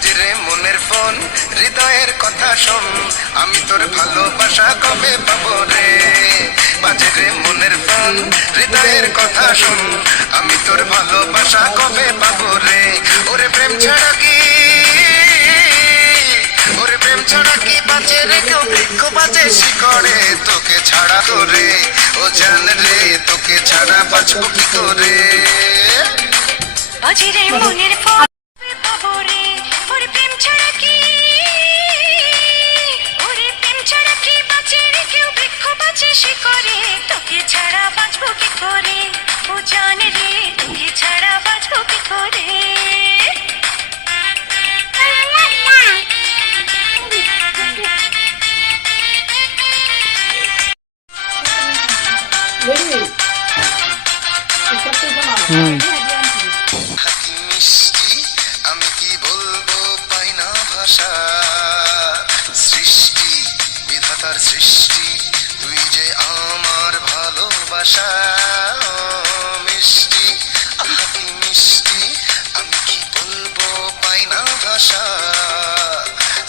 বাজরে মনের ফোন, হৃদয়ের কথা শোন, আমি তোর ভালোবাসা কবে পাবো রে। বাজরে মনের ফোন, হৃদয়ের কথা শোন, আমি তোর ভালোবাসা কবে পাবো রে। ওরে প্রেম ছাড়া কি, ওরে প্রেম ছাড়া কি বাঁচে রে কেউ, বৃক্ষ বাঁচে শিকড়ে, তোকে ছাড়া করে ও জান রে, তোকে ছাড়া বাঁচবো কি করে। বাজরে মনের ফোন পাবো রে, ওরে প্রেম ছাড়া কি, ওরে প্রেম ছাড়া কি বাঁচে রে কেউ, বৃক্ষ বাঁচে শিকড়ে, তোকে ছাড়া বাঁচবো কি করে, ও জানে রে তোকে ছাড়া বাঁচবো কি করে। হাকি মিষ্টি আমি কি বলবো পাই না ভাষা, সৃষ্টি বিধাতার সৃষ্টি, তুই যে আমার ভালোবাসা। মিষ্টি হাকি মিষ্টি আমি কি বলবো পাই না ভাষা,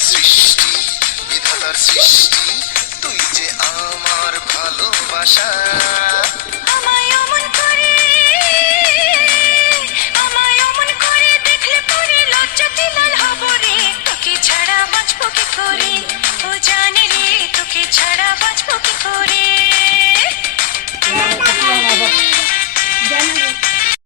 সৃষ্টি বিধাতার সৃষ্টি, তুই যে আমার ভালোবাসা।